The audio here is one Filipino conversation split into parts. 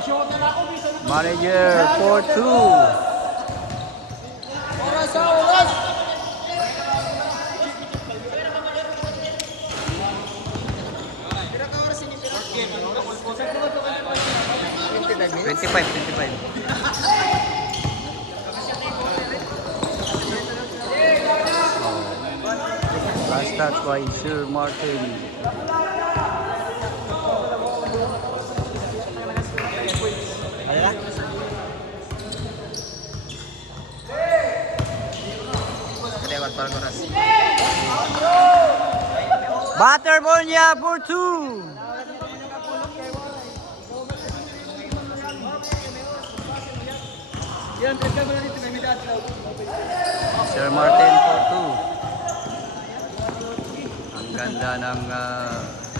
Manager for 2. Oras. 25. Last touch by Sir Martin. Batter ball niya for 2. Sir Martin for 2. Ang ganda ng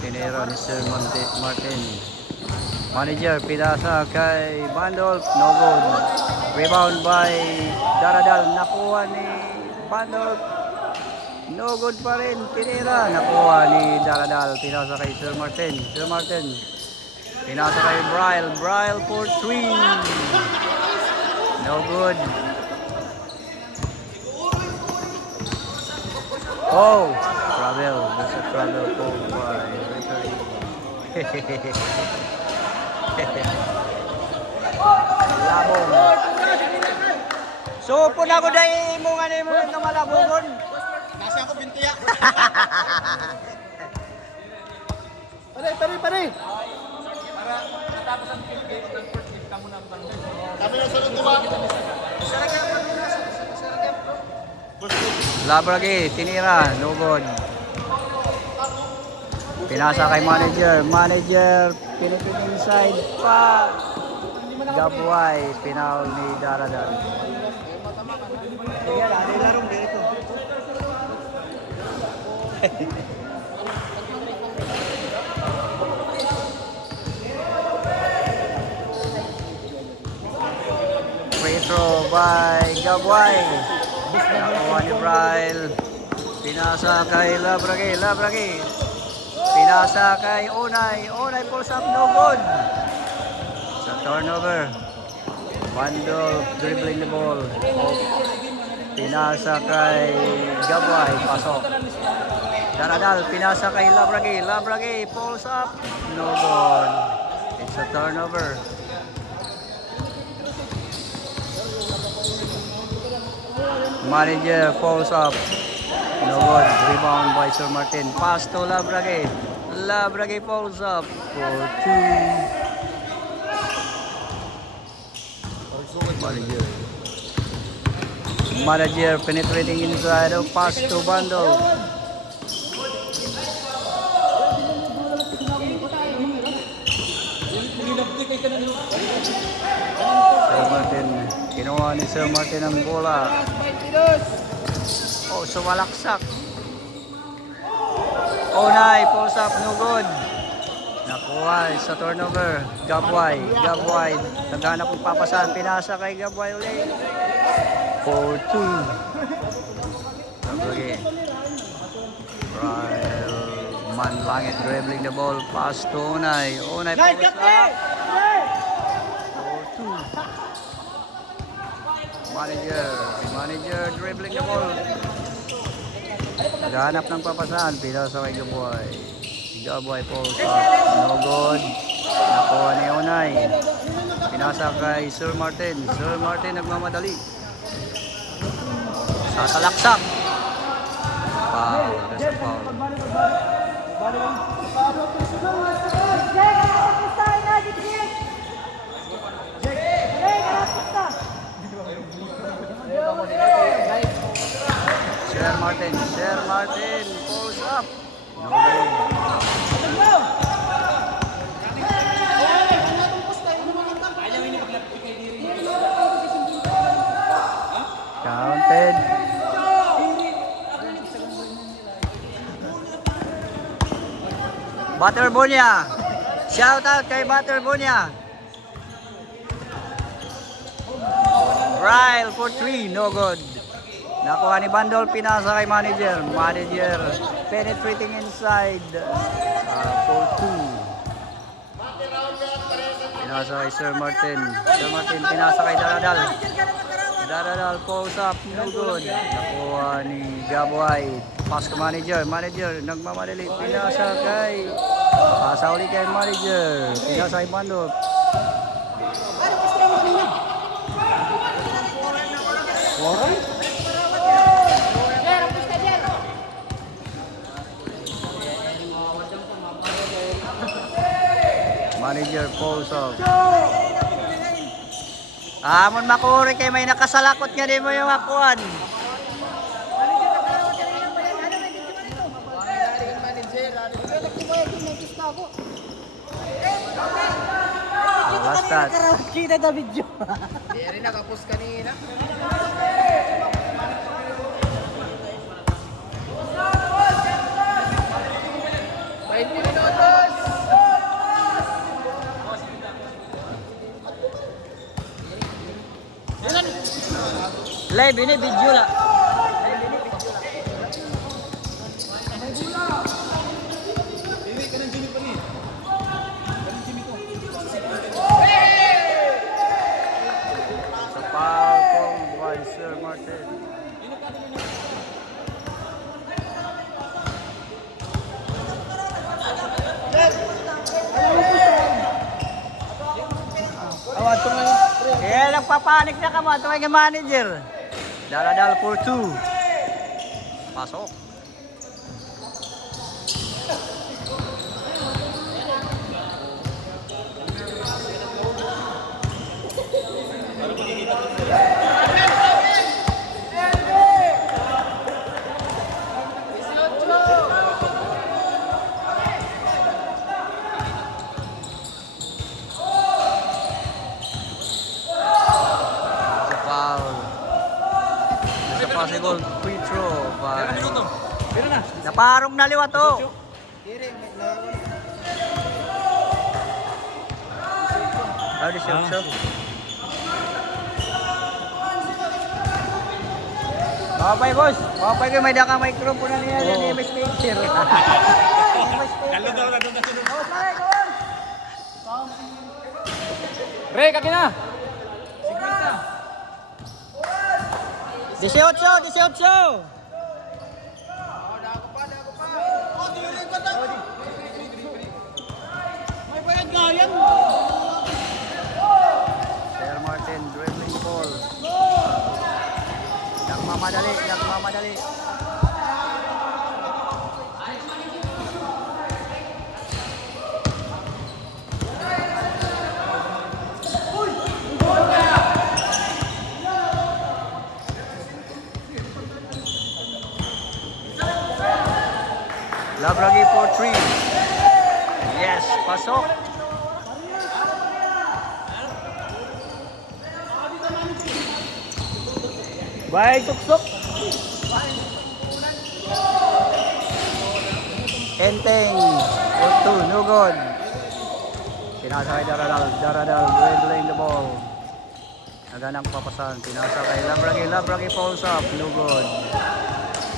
pinero ni Sir Martin. Manager, pinasa kay Bandolf, no good. Rebound by Daradal, nakuha ni Bandolf. No good pa rin, pinira. Nakuha ni Daradal, pinasa kay Sir Martin. Sir Martin, pinasa kay Bryle for 3. No good. Oh, travel. There's a travel call by referee. Labong. So, puna ko dahil mo nga ni mo ng malabongon. Nasa ako bintiya. Pare. Para natapos ang field game, ng first game, kamo na ang banda. Kami na sunod diba? Labragi, tinira, no good. Pinasa kay manager, pinipin inside pa. Gabway, pinaul ni Daradal. Larong dito. Free throw by Gabway. Nakuha ni Bryle. Pinasa kay Labragi. Pinasa kay Onay pulls up, no good. Sa turnover. Bandol dribbling the ball. Pinasa kay Gabway, pasok. Daradal, pinasa kay Labragi pulls up, no good. It's a turnover. Manager pulls up, no good. Rebound by Sir Martin. Pass to Labragi pulls up for 2. Manager penetrating inside, pass to Bandol. Sir Martin, kinuha ni Sir Martin ang bola. Oh, sumalaksak. Onay, pulls up, no good. Nakuha sa turnover. Gabway. Naghanap ng papasan. Pinasa kay Gabway ulit. 4-2. Gabway. Bryle. Manlangit dribbling the ball. Pass to Onay. Onay pulls up. 4-2. Manager dribbling the ball. Naghanap ng papasan. Pinasa kay Gabway pulls up, no good. Nakuha ni Onay. Pinasa kay Sir Martin nagmamadali. Sasalaksak. Foul, that's a foul. Sir Martin pulls up. No good. Counted. Butterbunya. Shout out kay Butterbunya. Bryle for 3, no good. Nakuha ni Bandol, pinasa kay manager. Manager penetrating inside for 2. Pinasa kay Sir Martin. Sir Martin pinasa kay Daradal. Daradal pulls up, no good. Nakuha ni Gaboy. Pass to manager. Manager nagmamadali. Pinasa kay pasa uli kay manager. Pinasa kay Bandol. Manager pulls up. Amon makuri kay may nakasalakot nga din mo yung akuan. Last touch. Kita na video. Di rin nakapos kanina. Wait minutos. Live ini video lah. Sa foul call by Sir Martin. Eh, nagpapanik na ka mo. Ito ay manager. Daradal for 2. Pasok. Possible free throw by Naparong na liwa to. How does your show? Mapay boss. Mapay ko may daka microphone na niya. Yan may speaker. Re, kaki na. 18, 18. Sir Martin dribbling ball. Nagmamadali, nagmamadali. Labragi for 3. Yes, pasok. Baik tuksok. Enteng for 2, no good. Pinasa kay Daradal, Daradal dribbling the ball. Naganang papasan, pinasa kay Labragi, Labragi falls up, no good.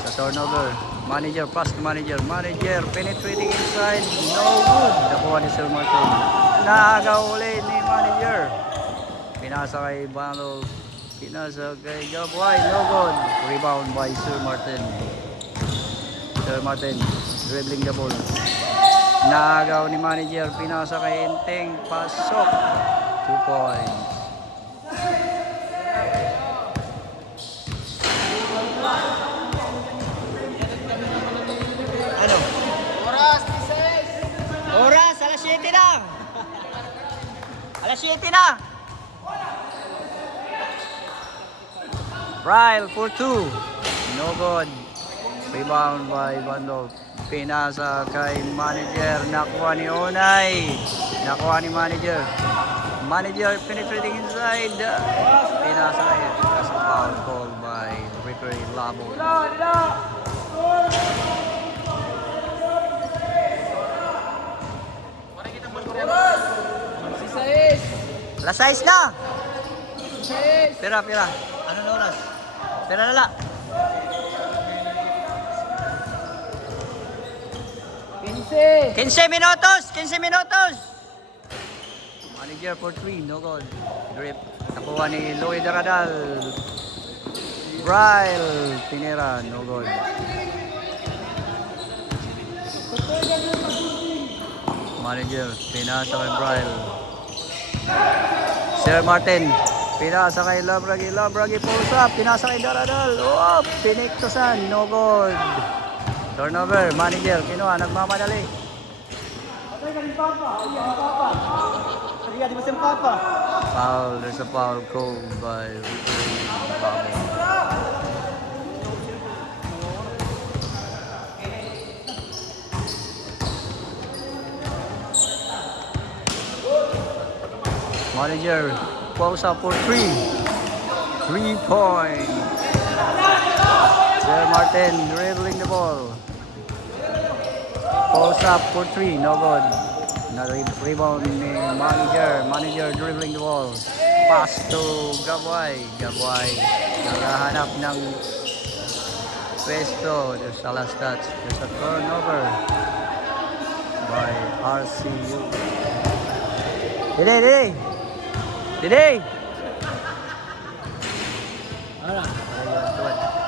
Sa turnover. Manager, pass to manager. Manager penetrating inside. No good. Nakuha ni Sir Martin. Naagaw ulit ni manager. Pinasa kay Bandol. Pinasa kay Gaboy. No good. Rebound by Sir Martin. Sir Martin dribbling the ball. Naagaw ni manager. Pinasa kay Enteng. Pasok. 2 points. Ano? Oras, alas 7 na. Alas 7 na. Ryle for 2. No good. Rebound by Bandol. Pinasa kay manager. Nakuha ni Onay. Nakuha ni manager. Manager penetrating inside. Pinasa kay. That's a foul called by referee Labo. Alas 6 na. Pira, pira. Ano na oras? Tira na la. 15 minutos. 15 minutos. Manager for 3, no good. Drip. Nakuha ni Louie Daradal. Bryle tinira, no good. Manager, pinasa kay Bryle. Sir Martin, pinasa kay Labragi. Labragi pulls up, pinasa kay Daradal. Oh, piniktosan, no good. Turnover, manager, kinuha, nagmamadali. Foul, there's a foul called by Bobby. Manager pulls up for 3. 3 point. Sir Martin dribbling the ball. Pulls up for 3, no good. Rebound ni Manager. Manager dribbling the ball. Pass to Gabway. Gabway naghahanap ng pwesto. There's a last touch. There's a turnover by RCU. Dede!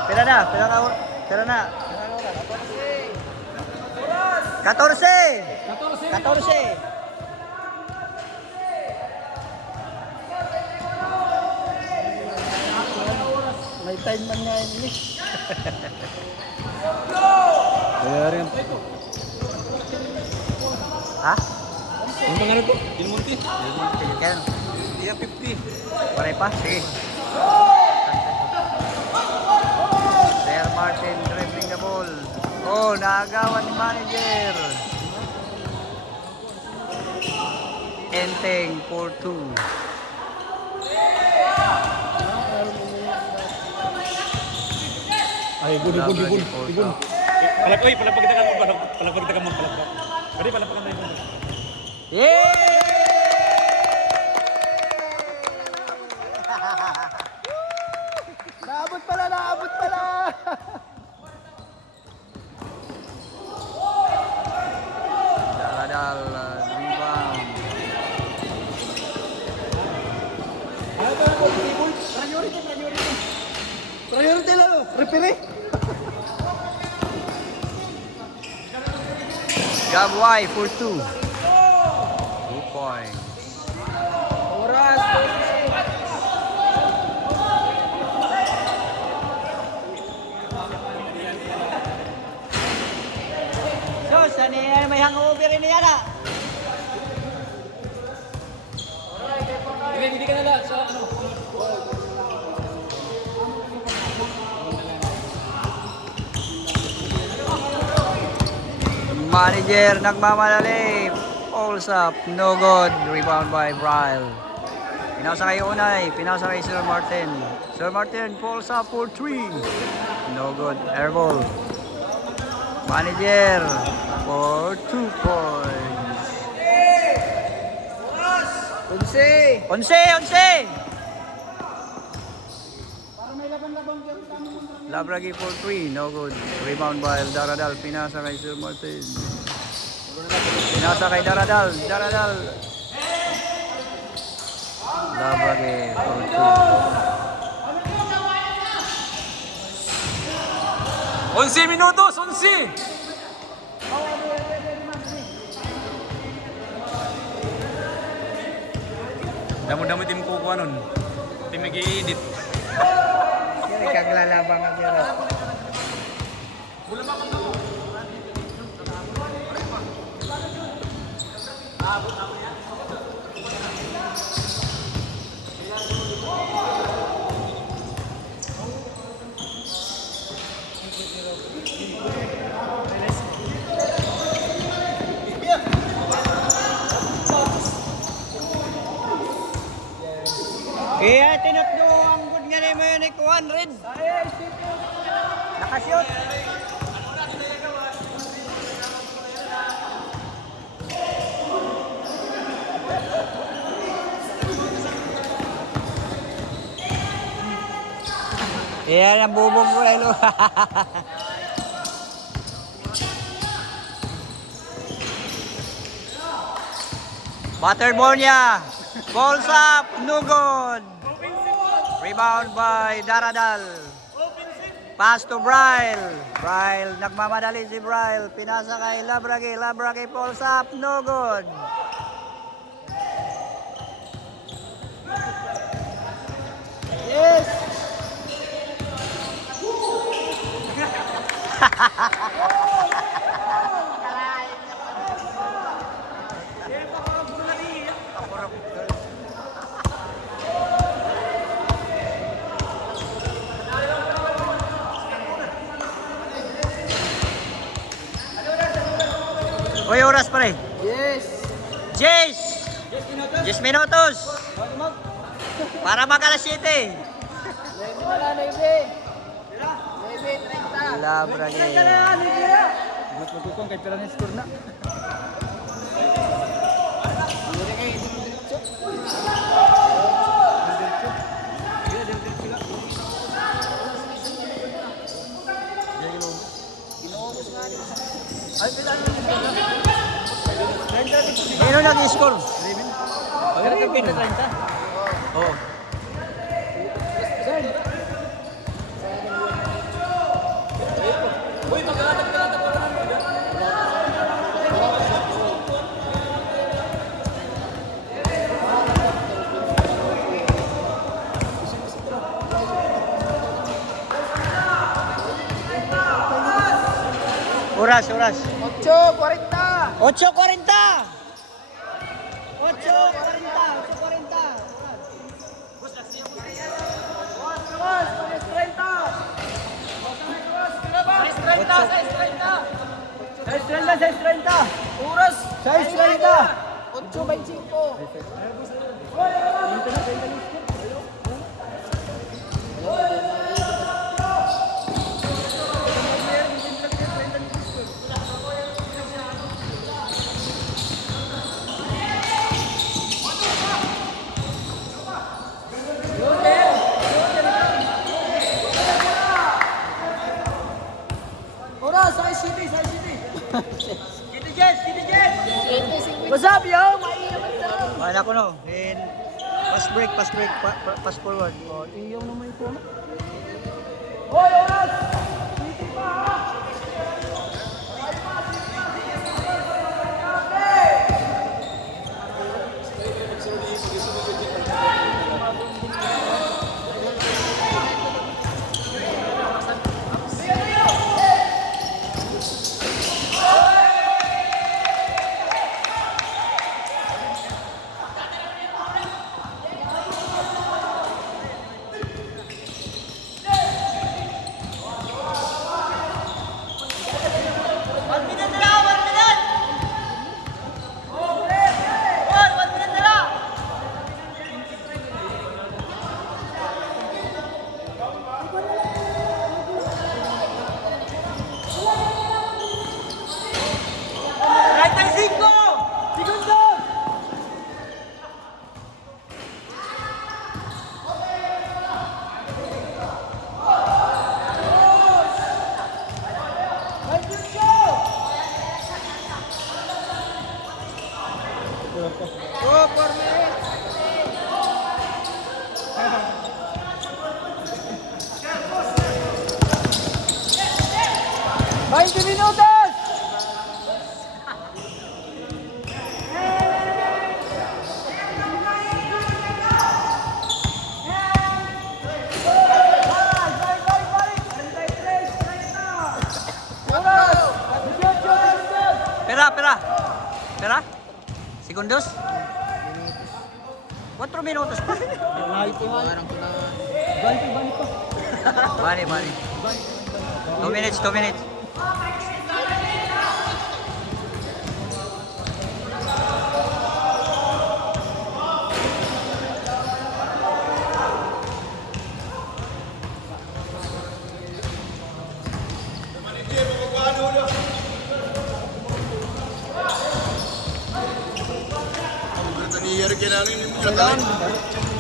Pera na. 14. May time man nga ini. Kaya rin po. Ha? Ang pangalan ko? Ilmonte. Kaya Iya 50. Paray pa? Sige. Sir Martin dribbling the ball. Oh, naagawan ni Manager. Enteng for 2. Ay, gun. Palapag kita kan mo. Pwede palapag na yun. Yeah! Naabot pala! Daladal, rebound. Priority lang! Repere! Gabway for 2. 2 points. Oras! Sus, may hangover ini yana. Hindi ka na lang sa ano. Manager nagmamadali. Pulls up, no good. Rebound by Bryle. Pinasa kay Unay, pinasa kay Sir Martin. Sir Martin pulls up for 3. No good. Airball. Manager for 2 points. 11. Labragi for 3, no good. Rebound by Daradal, pinasa kay Sir Martin. Pinasa kay Daradal. Labragi for 2. 11 minutos, 11! Damo-damo tim ko nun. Tim nag-i-edit. Kaya kaglalabang ang gano'n. Kaya tinutdo ang good nga mo yun ay 200. Nakashoot. Yan ang bubong ko ay lo. Butterball niya. Balls up, no good. Rebound by Daradal. Pass to Bryle. Bryle, nagmamadali si Bryle. Pinasa kay Labrage. Labrage pulls up, no good. Yes! Uy, oras pare. Yes! Jace! 10 minutos. Para makalas 7. Lebe na lang, Lebe. Lebe, 30. Labrage. Buat magkukong kay Pirang score na. Meron nag-score. Pero kay Pirang 30. Oh. Oras, oras. 8:40. 8:40. 6:30. Oras. 6:30. 8:25. Oras, Sai City. What's up, yo? Wala ko no. And pass break, pass forward. Oh, iyaw naman ito. Hoy, oras! City pa, ha? Go for me! 20 minutos! Pera? Segundos? 4 minutos pa. Bani. 2 minutes.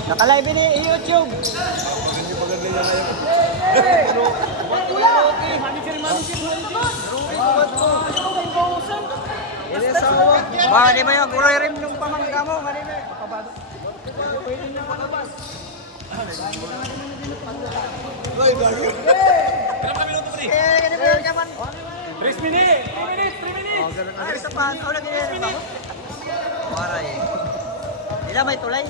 Naka-live ni YouTube. Baka di ba yung kuloy rim nung pamangga mo? Kanina. Ilang kami minuto pa rin? Ganito yung kaman. 3 minutes! 3 minutes! 3 minutes! Ay, sa pan. Ako lagi nila. Waray. Nila may tulay.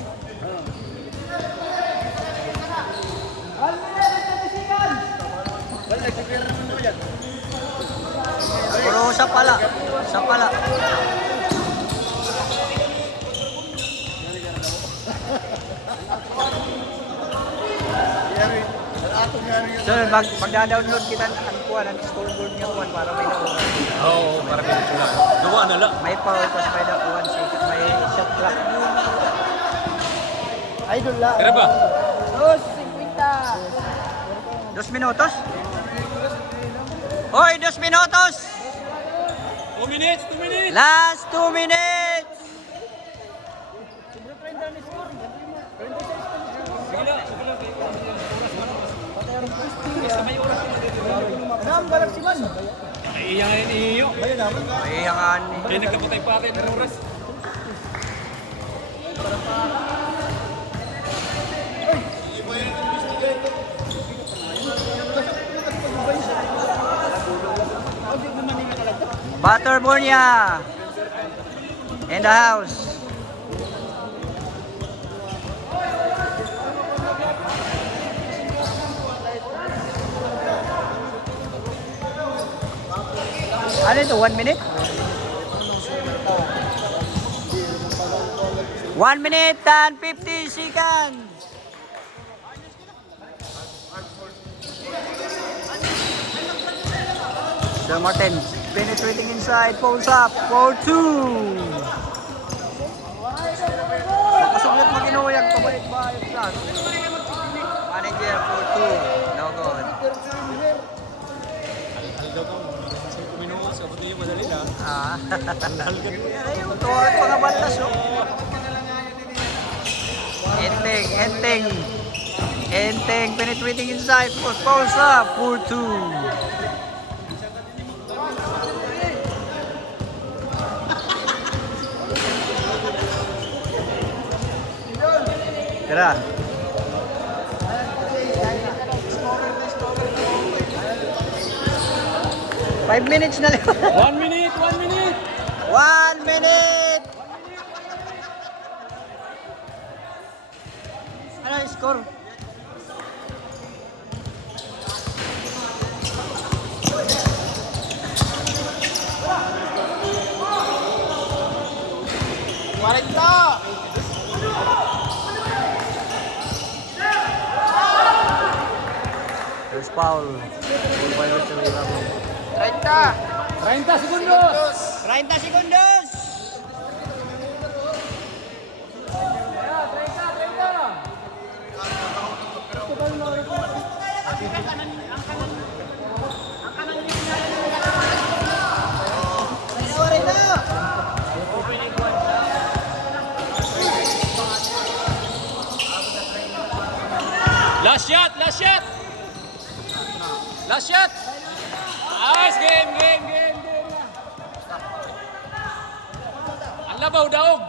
Puro sa pala. Sa pala. So, magda-download kita ang kuwan, ang scoreboard nga kuwan para may nakuha. Oo, para medyo lang. Duwa na lang. May foul, tapos may nakuha, may shot clock. Idol lang. Tira ba? 2 minutos? Hoy, 2 minutos! 2 minutes! 2 minutes! Last 2 minutes! Sige na, sige lang. Ay, iyangan iyo. Mahihangaan ni. Kaya nagkapatay pa akin ng oras. Butterbornia in the house. Ano ito? 1 minute? 1 minute and 50 seconds. Sir Martin penetrating inside, pulls up, 4-2. Nakasulit mag-inuyag, pabalik ba yung flag? Manager, 4-2. No good. Minutos, kapag yung madali na. Yan yung tuwag mga balas, oh. Enteng, penetrating inside, pulls up, 4-2. Tara. 5 minutes na lang. 1 minute! 1 minute! 1 minute! Ano yung score? There's foul. 30 segundos! 30 segundos! Last shot! Last shot! Last shot! Nice! Game! Ang labaw daog!